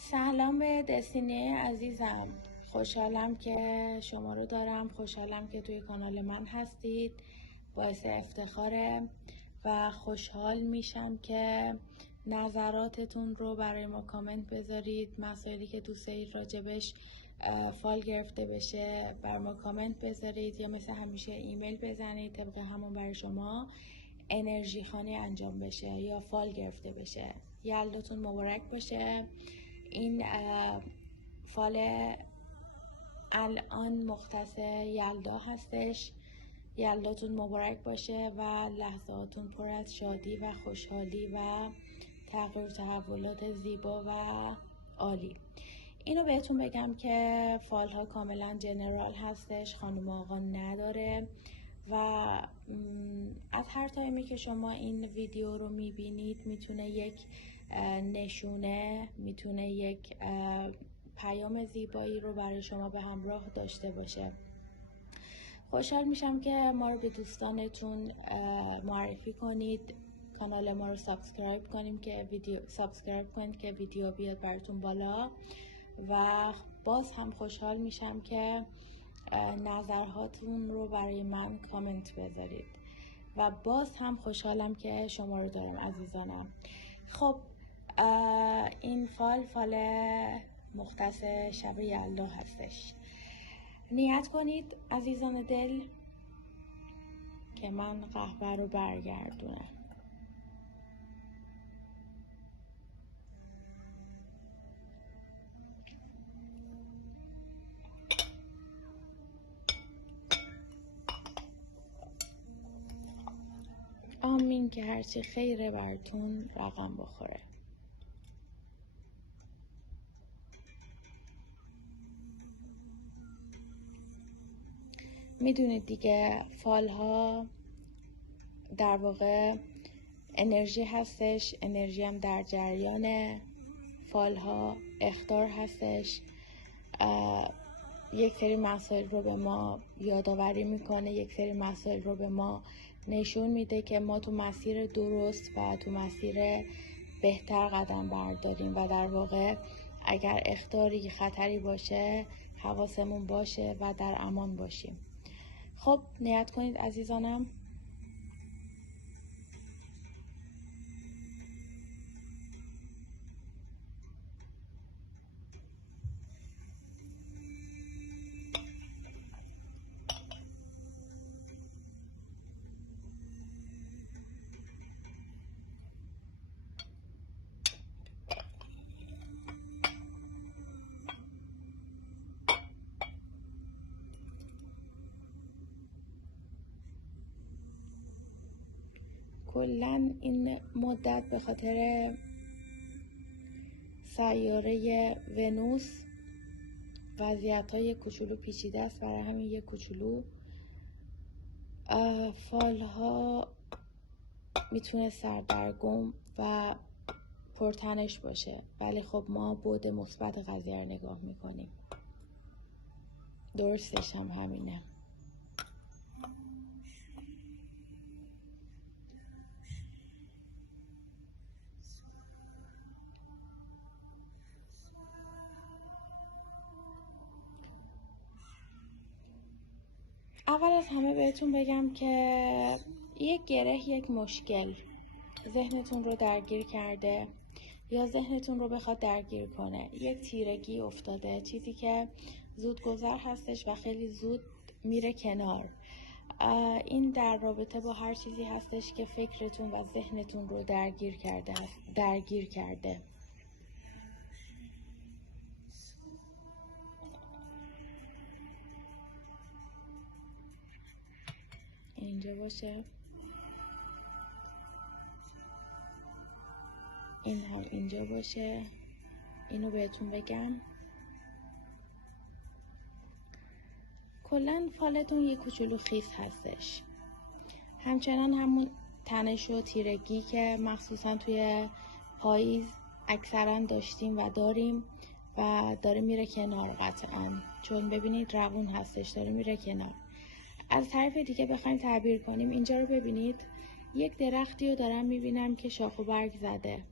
سلام به دستینی عزیزم. خوشحالم که شما رو دارم، خوشحالم که توی کانال من هستید، باعث افتخاره و خوشحال میشم که نظراتتون رو برای ما کامنت بذارید. مسائلی که دوست دارید راجبش فال گرفته بشه بر ما کامنت بذارید، یا مثل همیشه ایمیل بزنید طبق همون برای شما انرژی خانی انجام بشه یا فال گرفته بشه. یلداتون مبارک باشه. این فال الان مختص یلدا هستش. یلداتون مبارک باشه و لحظاتون پر از شادی و خوشحالی و تغییر تحولات زیبا و عالی. اینو بهتون بگم که فال ها کاملا جنرال هستش، خانم و آقا نداره و از هر تایمی که شما این ویدیو رو میبینید میتونه یک نشونه، میتونه یک پیام زیبایی رو برای شما به همراه داشته باشه. خوشحال میشم که ما رو به دوستانتون معرفی کنید، کانال ما رو سابسکرایب کنید که ویدیو بیاد براتون بالا و باز هم خوشحال میشم که نظرهاتون رو برای من کامنت بذارید و باز هم خوشحالم که شما رو دارم عزیزانم. خب این فال مختص شب یلدا هستش. نیت کنید عزیزان دل که من قهوه رو برگردونم. آمین که هرچی خیره براتون رقم بخوره. میدونید دیگه فال ها در واقع انرژی هستش، انرژی هم در جریان فال ها اخطار هستش. یک سری مسائل رو به ما یادآوری میکنه، یک سری مسائل رو به ما نشون میده که ما تو مسیر درست و تو مسیر بهتر قدم برداریم و در واقع اگر اخطاری خطری باشه حواسمون باشه و در امان باشیم. خب نیت کنید عزیزانم. کلاً این مدت به خاطر سیاره ونوس وضعیت‌های کوچولو پیچیده است، برای همین یک کوچولو فال ها میتونه سردرگم و پرتنش باشه، ولی خب ما بعد مثبت قضیه رو نگاه میکنیم. درستش هم همینه. اول از همه بهتون بگم که یک گره، یک مشکل ذهنتون رو درگیر کرده یا ذهنتون رو بخواد درگیر کنه، یک تیرگی افتاده، چیزی که زود گذر هستش و خیلی زود میره کنار. این در رابطه با هر چیزی هستش که فکرتون و ذهنتون رو درگیر کرده. اینجا باشه، این هم اینجا باشه. اینو بهتون بگم کلاً فالتون یک کوچولو خیس هستش، همچنان همون تنش و تیرگی که مخصوصا توی پاییز اکثرا داشتیم و داریم و داره میره کنار قطعا، چون ببینید روون هستش، داره میره کنار. از طرف دیگه بخوایم تعبیر کنیم، اینجا رو ببینید، یک درختی رو دارم میبینم که شاخ و برگ زده.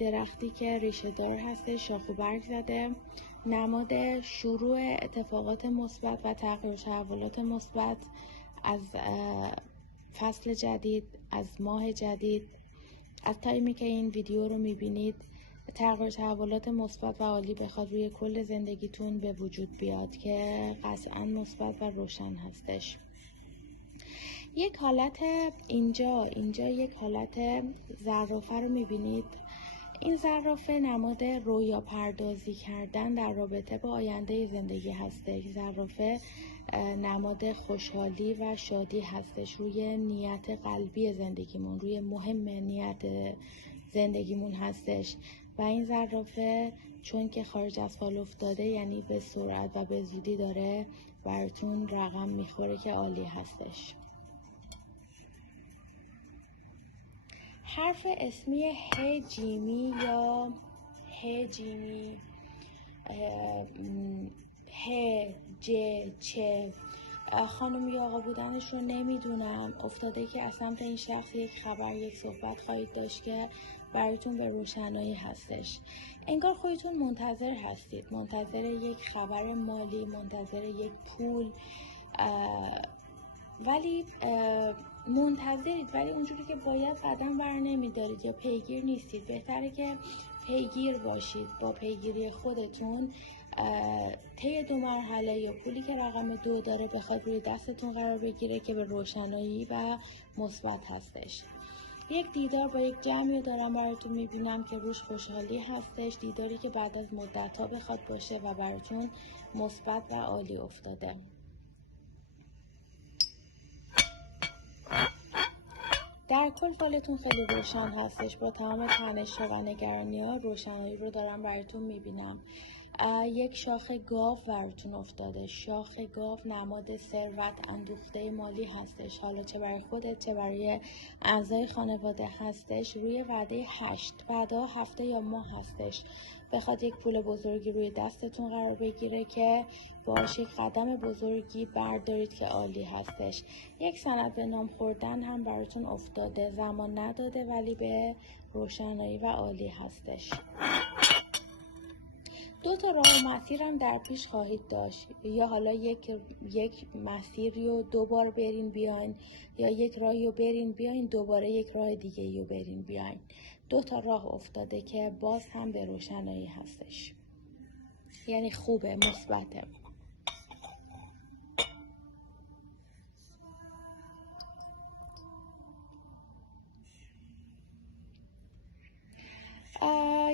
درختی که ریشه دار هست، شاخ و برگ زده، نماد شروع اتفاقات مثبت و تغییر تحولات مثبت از فصل جدید، از ماه جدید، از تایمی که این ویدیو رو میبینید تغییر تحولات مثبت و عالی بخواد روی کل زندگیتون به وجود بیاد که قطعا مثبت و روشن هستش. یک حالت اینجا یک حالت زرافه رو میبینید. این زرافه نماد رویا پردازی کردن در رابطه با آینده زندگی هستش. زرافه نماد خوشحالی و شادی هستش روی نیت قلبی زندگیمون، روی مهم نیت زندگیمون هستش و این زرافه چون که خارج از فال افتاده یعنی به سرعت و به زودی داره براتون رقم میخوره که عالی هستش. حرف اسمی ه جیمی یا ه جیمی، ه ج چه، خانم یا آقا بودنش رو نمیدونم، افتاده که از سمت این شخص یک خبر، یک صحبت خواهید داشت که براتون به روشنایی هستش. انگار خودتون منتظر هستید، منتظر یک خبر مالی، منتظر یک پول، ولی منتظرید ولی اونجوری که باید قدم بر نمیدارید یا پیگیر نیستید. بهتره که پیگیر باشید، با پیگیری خودتون طی 2 مرحله یا پولی که رقم 2 داره بخواد روی دستتون قرار بگیره که به روشنایی و مثبت هستش. یک دیدار با یک جمعی دارم براتون میبینم که روش خوشحالی هستش، دیداری که بعد از مدت‌ها بخواد باشه و براتون مثبت و عالی افتاده. در کل فالتون خیلی روشن هستش، با تمام تنش‌ها و نگرانی‌ها روشنایی رو دارم براتون میبینم. یک شاخ گاو براتون افتاده. شاخ گاو نماد ثروت، اندوخته مالی هستش، حالا چه برای خودت چه برای اعضای خانواده هستش. روی وعده 8 بعدا هفته یا ماه هستش بخواد یک پول بزرگی روی دستتون قرار بگیره که باهاش یک قدم بزرگی بردارید که عالی هستش. یک سند به نام خوردن هم براتون افتاده، زمان نداده ولی به روشنایی و عالی هستش. 2 تا راه و مسیر هم در پیش خواهید داشت، یا حالا یک مسیری رو 2 بار برین بیاین، یا یک راهی رو برین بیاین دوباره یک راه دیگه رو برین بیاین. 2 تا راه افتاده که باز هم به روشنایی هستش، یعنی خوبه، مثبته.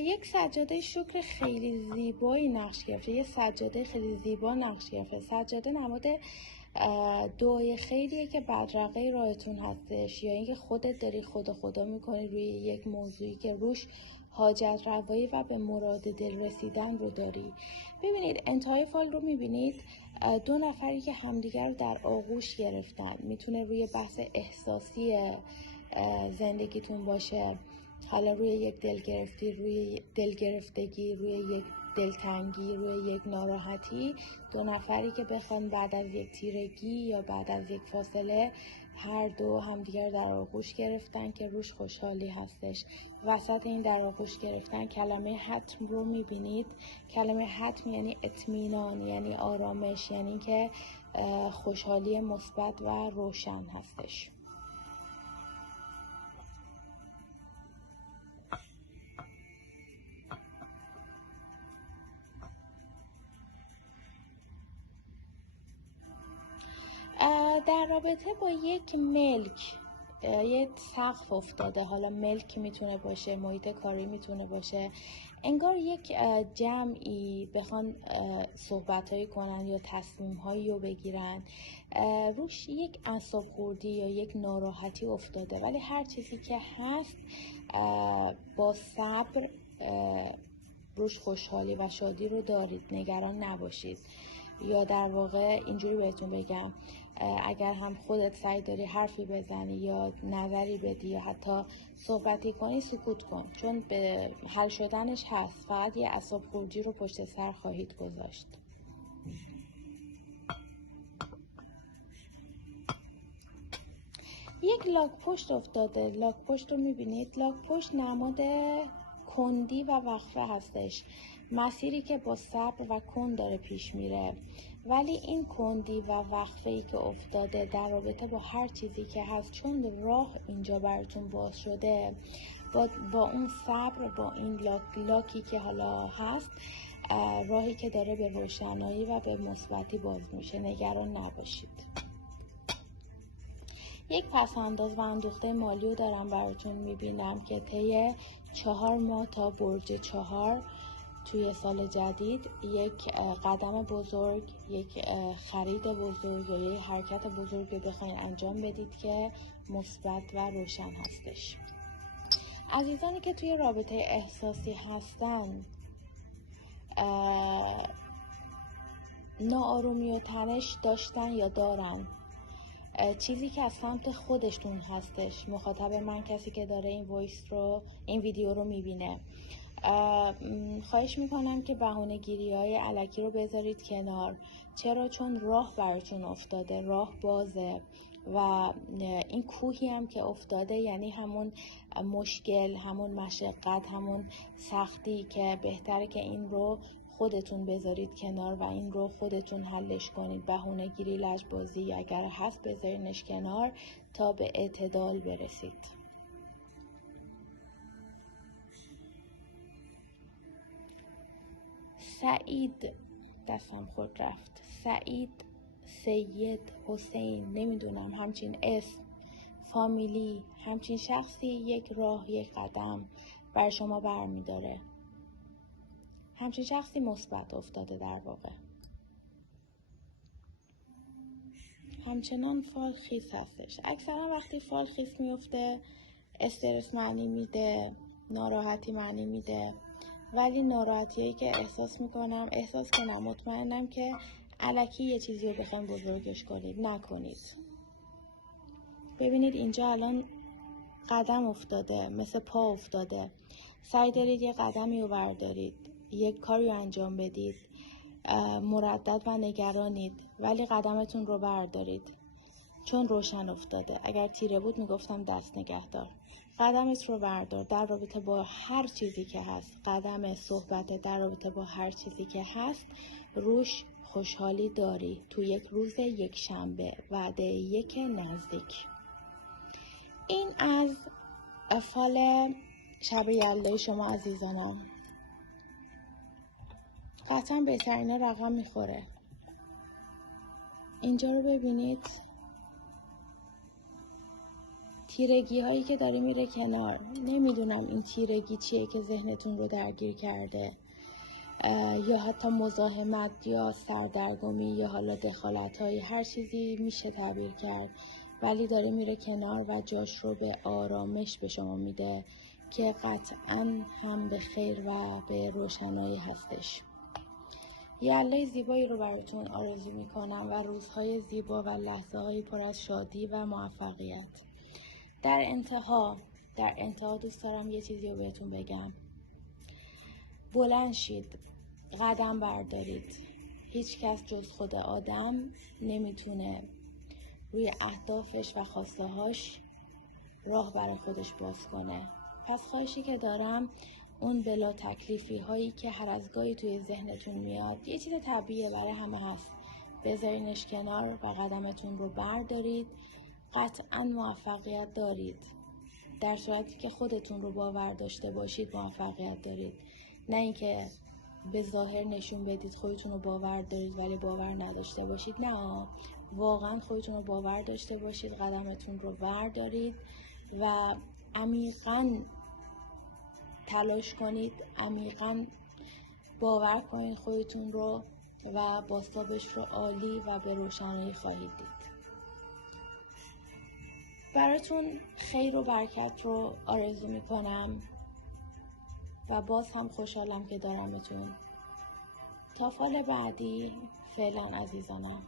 یک سجاده شکر خیلی زیبایی نقش گرفته، یه سجاده خیلی زیبا نقش گرفته. سجاده نماد دعای خیریه که بدرقه راهتون هستش، یا اینکه خودت داری خدا میکنی روی یک موضوعی که روش حاجت روایی و به مراد دل رسیدن رو داری. ببینید انتهای فال رو میبینید 2 نفری که همدیگر رو در آغوش گرفتن. میتونه روی بحث احساسی زندگیتون باشه، حالا روی یک دلگرفتگی، روی یک دلتنگی، روی یک ناراحتی. 2 نفری که بخوان بعد از یک تیرگی یا بعد از یک فاصله هر دو همدیگر در آغوش گرفتن که روش خوشحالی هستش. وسط این در آغوش گرفتن کلمه حتم رو میبینید. کلمه حتم یعنی اطمینان، یعنی آرامش، یعنی که خوشحالی مثبت و روشن هستش. در رابطه با یک ملک، یک سقف افتاده، حالا ملک میتونه باشه، محیط کاری میتونه باشه. انگار یک جمعی بخوان صحبت‌هایی کنن یا تصمیم‌هایی رو بگیرن، روش یک اعصاب خوردی یا یک ناراحتی افتاده، ولی هر چیزی که هست با صبر روش خوشحالی و شادی رو دارید، نگران نباشید. یا در واقع اینجوری بهتون بگم، اگر هم خودت سعی داری حرفی بزنی یا نظری بدی یا حتی صحبتی کنی، سکوت کن، چون به حل شدنش هست، فقط یه اعصاب خوردی رو پشت سر خواهید گذاشت. یک لاک پشت افتاده. لاک پشت رو میبینید. لاک پشت نماد کندی و وقفه هستش، مسیری که با صبر و کند داره پیش میره. ولی این کندی و وقفه‌ای که افتاده در رابطه با هر چیزی که هست، چون راه اینجا براتون باز شده، با اون صبر، با این لاکی که حالا هست، راهی که داره به روشنایی و به مثبتی باز میشه. نگران نباشید. یک پس‌انداز و اندوخته مالی رو دارم براتون میبینم که طی 4 ماه تا برج 4 توی سال جدید یک قدم بزرگ، یک خرید بزرگ یا یک حرکت بزرگ رو بخواید انجام بدید که مثبت و روشن هستش. عزیزانی که توی رابطه احساسی هستن، ناآرومی و تنش داشتن یا دارن، چیزی که از سمت خودشون هستش. مخاطب من کسی که داره این ویدیو رو میبینه، خواهش میکنم که بهانه‌گیری‌های الکی رو بذارید کنار. چرا؟ چون راه براتون افتاده، راه بازه و این کوهی هم که افتاده یعنی همون مشکل، همون مشقت، همون سختی که بهتره که این رو خودتون بذارید کنار و این رو خودتون حلش کنید. بهانه‌گیری، لجبازی اگر هست بذارینش کنار تا به اعتدال برسید. سعید، دستم خود رفت، سعید، سید، حسین، نمیدونم، همچین اسم، فامیلی، همچین شخصی یک راه، یک قدم بر شما برمیداره. همچین شخصی مثبت افتاده در واقع. همچنان فال خیس هستش. اکثرا وقتی فال خیس میفته استرس معنی میده، ناراحتی معنی میده، ولی ناراحتیایی که احساس میکنم، احساس کنم، مطمئنم که الکی یه چیزی رو بخوایم بزرگش کنید، نکنید. ببینید اینجا الان قدم افتاده، مثل پا افتاده. سعی دارید یه قدمی رو بردارید، یک کاری رو انجام بدید، مردد و نگرانید، ولی قدمتون رو بردارید چون روشن افتاده. اگر تیره بود میگفتم دست نگهدار. قدمت رو بردار در رابطه با هر چیزی که هست. قدم صحبت در رابطه با هر چیزی که هست، روش خوشحالی داری. تو یک روز یک شنبه، وعده یک نزدیک. این از فال شب یلدای شما عزیزانم. قطعا بهترین رقم میخوره. اینجا رو ببینید، تیرگی هایی که داره میره کنار. نمیدونم این تیرگی چیه که ذهنتون رو درگیر کرده، یا حتی مزاحمت یا سردرگمی یا حالا دخالت هایی، هر چیزی میشه تعبیر کرد، ولی داره میره کنار و جاش رو به آرامش به شما میده که قطعا هم به خیر و به روشنایی هستش. یلدای زیبایی رو براتون آرزو میکنم و روزهای زیبا و لحظه های پر از شادی و موفقیت. در انتها دوست دارم یه چیزی رو بهتون بگم. بلند شید، قدم بردارید. هیچ کس جز خود آدم نمیتونه روی اهدافش و خواسته هاش راه برای خودش باز کنه. پس خواهشی که دارم، اون بلا تکلیفی هایی که هر از گاهی توی ذهنتون میاد، یه چیز طبیعیه، برای همه هست، بذارینش کنار و قدمتون رو بردارید. قطعا موفقیت دارید. در صورتی که خودتون رو باور داشته باشید موفقیت دارید، نه اینکه به ظاهر نشون بدید خودتون رو باور دارید ولی باور نداشته باشید. نه، واقعا خودتون رو باور داشته باشید، قدمتون رو بردارید و عمیقاً تلاش کنید، عمیقاً باور کنید خودتون رو و بازتابش رو عالی و به روشنایی خواهید دید. براتون خیر و برکت رو آرزو میکنم و باز هم خوشحالم که دارمتون. تا فال بعدی، فعلا عزیزانم.